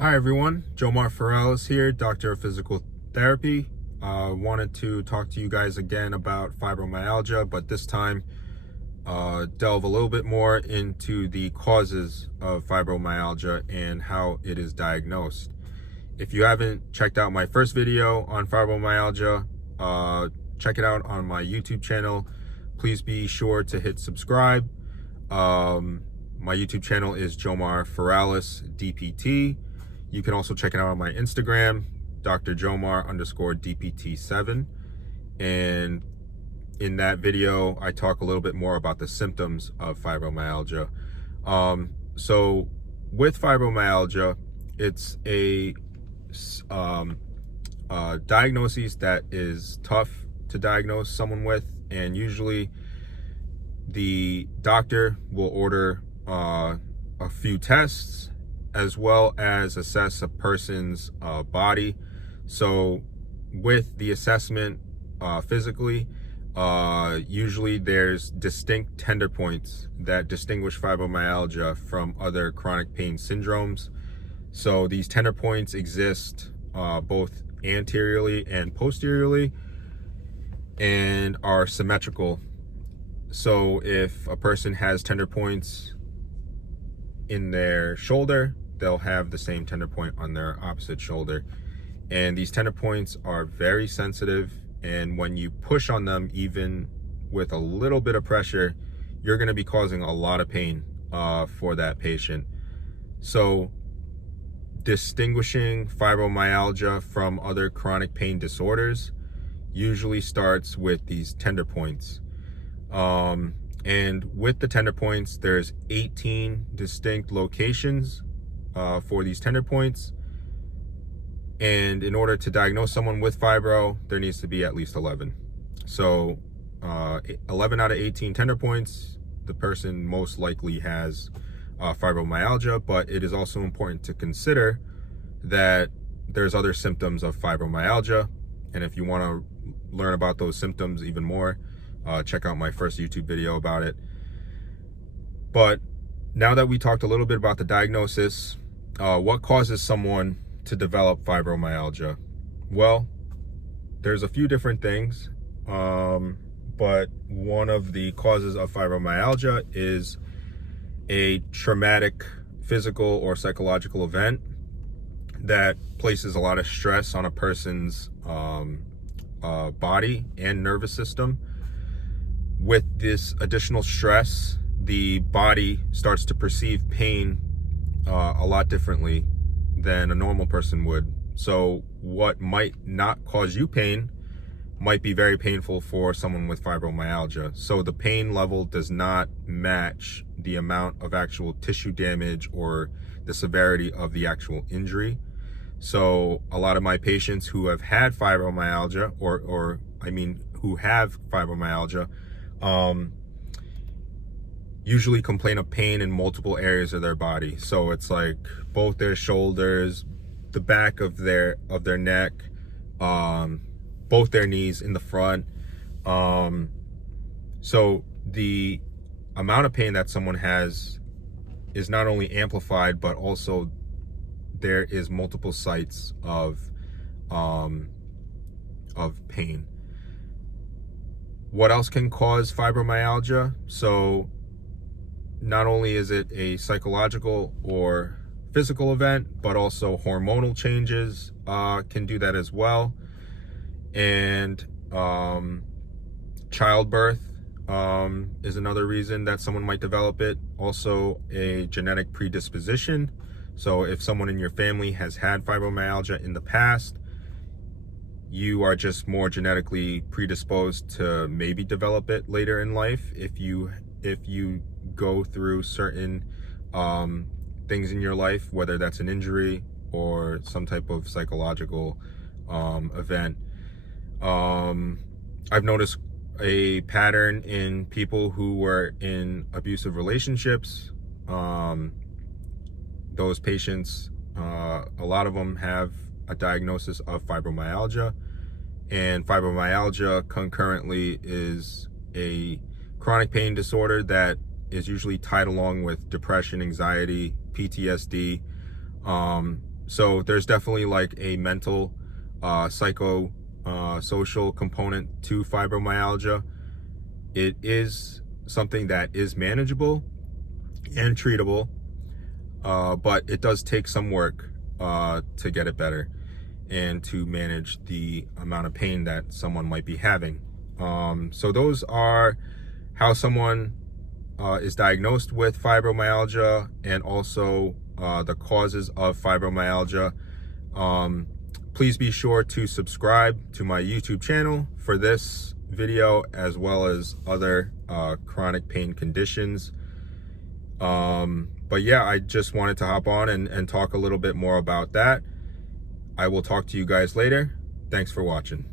Hi everyone, Jomar Farrellis here, Doctor of Physical Therapy. Wanted to talk to you guys again about fibromyalgia, but this time delve a little bit more into the causes of fibromyalgia and how it is diagnosed. If you haven't checked out my first video on fibromyalgia, check it out on my YouTube channel. Please be sure to hit subscribe. My YouTube channel is Jomar Farrellis DPT. You can also check it out on my Instagram, drjomar_DPT7. And in that video, I talk a little bit more about the symptoms of fibromyalgia. So with fibromyalgia, it's a diagnosis that is tough to diagnose someone with, and usually the doctor will order a few tests as well as assess a person's body. So with the assessment physically, usually there's distinct tender points that distinguish fibromyalgia from other chronic pain syndromes. So these tender points exist both anteriorly and posteriorly and are symmetrical. So if a person has tender points in their shoulder, they'll have the same tender point on their opposite shoulder. And these tender points are very sensitive, and when you push on them, even with a little bit of pressure, you're going to be causing a lot of pain for that patient. So distinguishing fibromyalgia from other chronic pain disorders usually starts with these tender points. And with the tender points, there's 18 distinct locations for these tender points. And in order to diagnose someone with fibro, there needs to be at least 11. So 11 out of 18 tender points, the person most likely has fibromyalgia, but it is also important to consider that there's other symptoms of fibromyalgia. And if you want to learn about those symptoms even more, check out my first YouTube video about it. But now that we talked a little bit about the diagnosis, what causes someone to develop fibromyalgia? Well, there's a few different things, but one of the causes of fibromyalgia is a traumatic physical or psychological event that places a lot of stress on a person's body and nervous system. With this additional stress, the body starts to perceive pain a lot differently than a normal person would. So what might not cause you pain might be very painful for someone with fibromyalgia. So the pain level does not match the amount of actual tissue damage or the severity of the actual injury. So a lot of my patients who have had fibromyalgia, who have fibromyalgia, usually complain of pain in multiple areas of their body. So it's like both their shoulders, the back of their neck, both their knees in the front. So the amount of pain that someone has is not only amplified, but also there is multiple sites of pain. What else can cause fibromyalgia? So not only is it a psychological or physical event, but also hormonal changes can do that as well. And childbirth is another reason that someone might develop it. Also a genetic predisposition. So if someone in your family has had fibromyalgia in the past, you are just more genetically predisposed to maybe develop it later in life if you go through certain things in your life, whether that's an injury or some type of psychological event. I've noticed a pattern in people who were in abusive relationships. Those patients, a lot of them have a diagnosis of fibromyalgia, and fibromyalgia concurrently is a chronic pain disorder that is usually tied along with depression, anxiety, PTSD. So there's definitely like a mental, psycho, social component to fibromyalgia. It is something that is manageable and treatable, but it does take some work to get it better and to manage the amount of pain that someone might be having. So those are how someone is diagnosed with fibromyalgia, and also the causes of fibromyalgia. Please be sure to subscribe to my YouTube channel for this video, as well as other chronic pain conditions. But yeah, I just wanted to hop on and talk a little bit more about that. I will talk to you guys later. Thanks for watching.